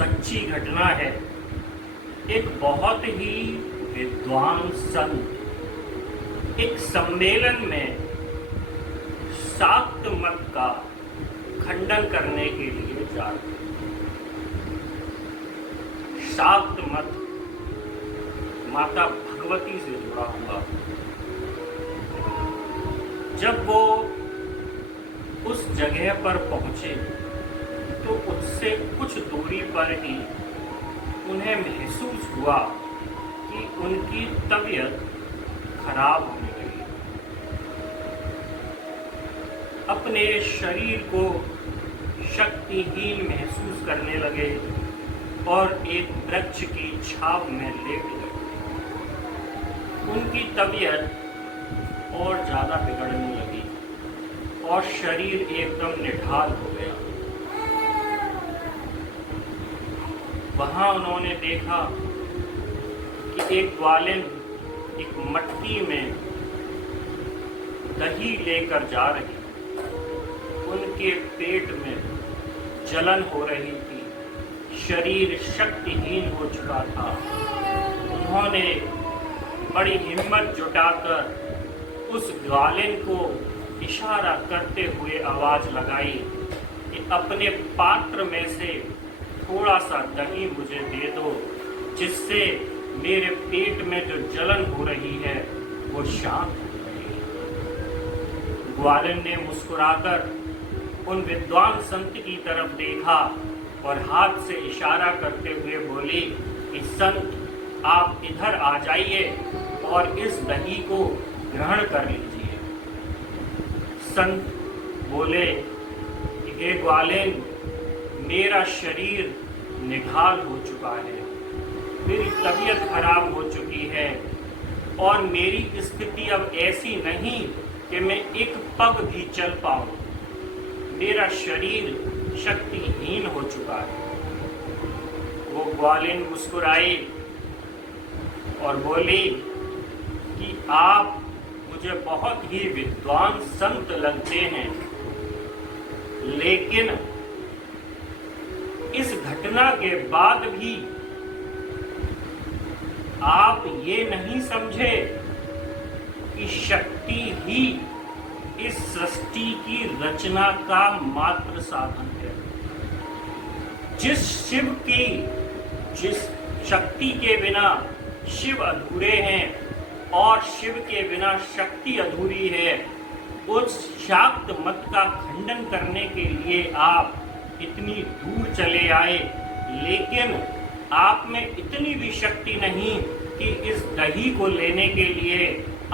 सच्ची घटना है। एक बहुत ही विद्वान संत एक सम्मेलन में शाक्त मत का खंडन करने के लिए जा रहे। शाक्त मत माता भगवती से जुड़ा हुआ। जब वो उस जगह पर पहुंचे तो उससे कुछ दूरी पर ही उन्हें महसूस हुआ कि उनकी तबीयत खराब होने लगी। अपने शरीर को शक्तिहीन महसूस करने लगे और एक वृक्ष की छाव में लेट गए। उनकी तबीयत और ज्यादा बिगड़ने लगी और शरीर एकदम निढाल हो गया। वहां उन्होंने देखा कि एक ग्वालिन एक मटकी में दही लेकर जा रही। उनके पेट में जलन हो रही थी, शरीर शक्तिहीन हो चुका था। उन्होंने बड़ी हिम्मत जुटाकर उस ग्वालिन को इशारा करते हुए आवाज लगाई कि अपने पात्र में से थोड़ा सा दही मुझे दे दो, जिससे मेरे पेट में जो जलन हो रही है वो शांत हो जाए। ग्वालिन ने मुस्कुराकर उन विद्वान संत की तरफ देखा और हाथ से इशारा करते हुए बोली कि संत, आप इधर आ जाइए और इस दही को ग्रहण कर लीजिए। संत बोले कि हे ग्वालिन, मेरा शरीर निढाल हो चुका है, मेरी तबीयत खराब हो चुकी है और मेरी स्थिति अब ऐसी नहीं कि मैं एक पग भी चल पाऊं। मेरा शरीर शक्तिहीन हो चुका है। वो ग्वालिन मुस्कुराई और बोली कि आप मुझे बहुत ही विद्वान संत लगते हैं, लेकिन इस घटना के बाद भी आप ये नहीं समझे कि शक्ति ही इस सृष्टि की रचना का मात्र साधन है। जिस शक्ति के बिना शिव अधूरे हैं और शिव के बिना शक्ति अधूरी है, उस शाक्त मत का खंडन करने के लिए आप इतनी दूर चले आए, लेकिन आप में इतनी भी शक्ति नहीं कि इस दही को लेने के लिए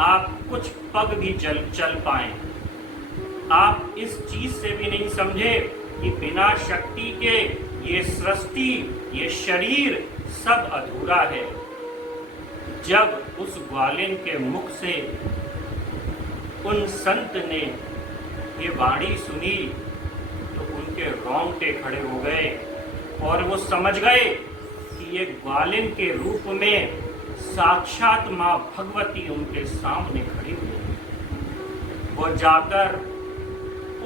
आप कुछ पग भी चल पाएं। आप इस चीज से भी नहीं समझे कि बिना शक्ति के ये सृष्टि, ये शरीर सब अधूरा है। जब उस ग्वालिन के मुख से उन संत ने ये वाणी सुनी तो उनके रोंगटे खड़े हो गए और वो समझ गए कि ये ग्वालिन के रूप में साक्षात मां भगवती उनके सामने खड़ी हुई। वो जाकर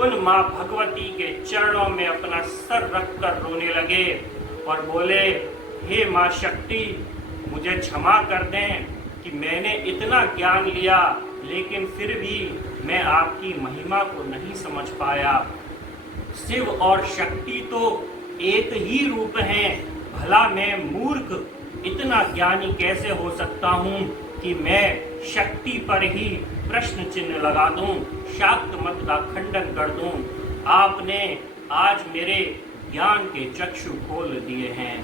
उन मां भगवती के चरणों में अपना सर रखकर रोने लगे और बोले, हे मां शक्ति, मुझे क्षमा कर दें कि मैंने इतना ज्ञान लिया लेकिन फिर भी मैं आपकी महिमा को नहीं समझ पाया। शिव और शक्ति तो एक ही रूप हैं, भला मैं मूर्ख इतना ज्ञानी कैसे हो सकता हूँ कि मैं शक्ति पर ही प्रश्न चिन्ह लगा दूं, शाक्त मत का खंडन कर दूं। आपने आज मेरे ज्ञान के चक्षु खोल दिए हैं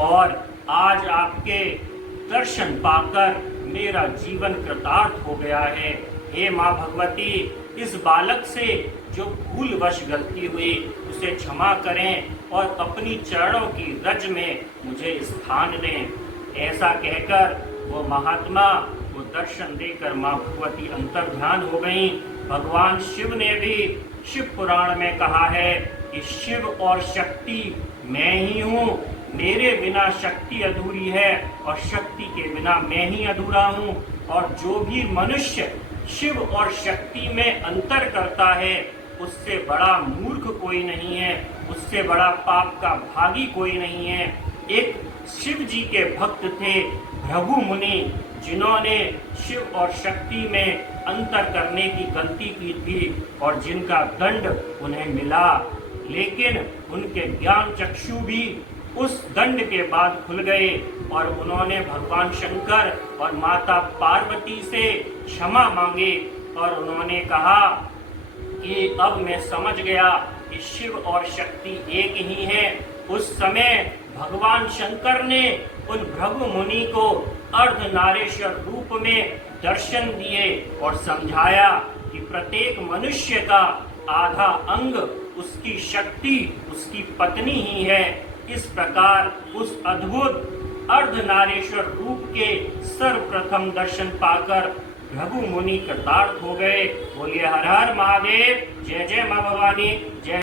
और आज आपके दर्शन पाकर मेरा जीवन कृतार्थ हो गया है। हे माँ भगवती, इस बालक से जो भूलवश गलती हुई उसे क्षमा करें और अपनी चरणों की रज में मुझे स्थान दें। ऐसा कहकर वो महात्मा को दर्शन देकर माँ भगवती अंतर्ध्यान हो गईं। भगवान शिव ने भी शिव पुराण में कहा है कि शिव और शक्ति मैं ही हूँ, मेरे बिना शक्ति अधूरी है और शक्ति के बिना मैं ही अधूरा हूँ। और जो भी मनुष्य शिव और शक्ति में अंतर करता है उससे बड़ा मूर्ख कोई नहीं है, उससे बड़ा पाप का भागी कोई नहीं है। एक शिव जी के भक्त थे भृगु मुनि, जिन्होंने शिव और शक्ति में अंतर करने की गलती की थी और जिनका दंड उन्हें मिला, लेकिन उनके ज्ञान चक्षु भी उस दंड के बाद खुल गए और उन्होंने भगवान शंकर और माता पार्वती से क्षमा मांगे और उन्होंने कहा कि अब मैं समझ गया कि शिव और शक्ति एक ही है। उस समय भगवान शंकर ने उन भृगु मुनि को अर्धनारीश्वर रूप में दर्शन दिए और समझाया कि प्रत्येक मनुष्य का आधा अंग उसकी शक्ति, उसकी पत्नी ही है। इस प्रकार उस अद्भुत अर्धनारीश्वर रूप के सर्वप्रथम दर्शन पाकर भृगु मुनि कृतार्थ हो गए। बोलिए हर हर महादेव, जय जय मां भवानी, जय।